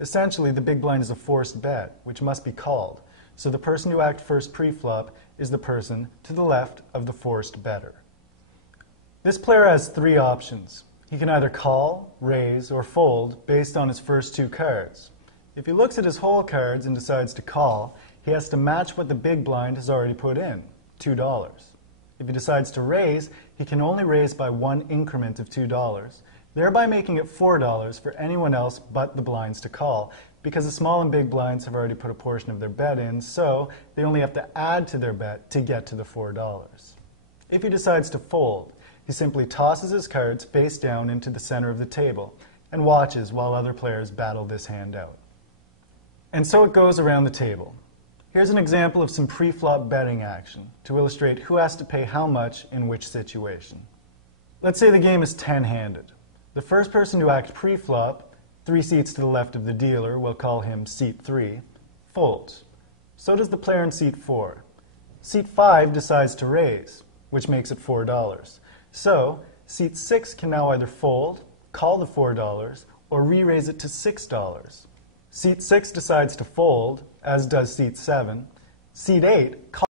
Essentially, the big blind is a forced bet, which must be called. So the person who acted first pre-flop is the person to the left of the forced bettor. This player has three options. He can either call, raise, or fold based on his first two cards. If he looks at his whole cards and decides to call, he has to match what the big blind has already put in, $2. If he decides to raise, he can only raise by one increment of $2, thereby making it $4 for anyone else but the blinds to call, because the small and big blinds have already put a portion of their bet in, so they only have to add to their bet to get to the $4. If he decides to fold, he simply tosses his cards face down into the center of the table and watches while other players battle this hand out. And so it goes around the table. Here's an example of some pre-flop betting action to illustrate who has to pay how much in which situation. Let's say the game is 10-handed. The first person to act pre-flop, 3 seats to the left of the dealer, we'll call him seat 3, folds. So does the player in seat 4. Seat 5 decides to raise, which makes it $4. So seat 6 can now either fold, call the $4, or re-raise it to $6. Seat 6 decides to fold, as does seat 7. Seat 8